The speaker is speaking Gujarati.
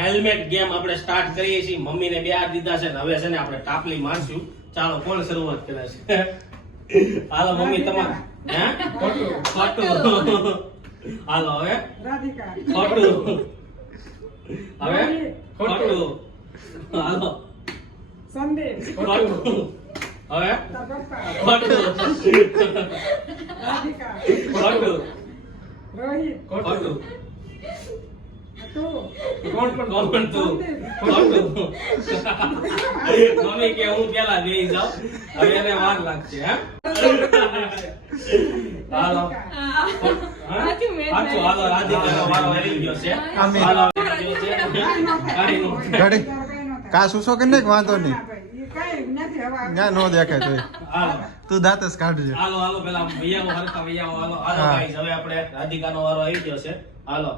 હેલ્મેટ ગેમ આપણે સ્ટાર્ટ કરીએ છીએ. મમ્મીને બે હાથ દીધા છે ને હવે છે ને આપણે ટાપલી મારશું. ચાલો કોણ શરૂઆત કરે છે? હાલો મમ્મી તમારે. હે ખોટું. હાલો હવે રાધિકા ખોટું. હવે ખોટું. હાલો સંદેશ ખોટું. હવે તારા પપ્પા ખોટું. રાધિકા ખોટું. રોહિત ખોટું. તું કોણ તું? ખોટું. મમ્મી કે હું પેલા બેસી જાઉં, હવે એને વાર લાગશે. હે હાલો સાચું. હાલો રાધિકાનો વારો આવી ગયો છે. આમે. હાલો આવી ગયો છે. કાંઈ નો. ઘડી કા સુસો કે નહીં વાંધો નહીં કઈ નથી હવા ના નો દેખાય તોય હાલો તું દાંતસ કાઢજે હાલો પેલા ભૈયાઓ હરખા ભૈયાઓ હાલો હા. ગાઈસ હવે આપણે રાધિકાનો વારો આવી ગયો છે. હાલો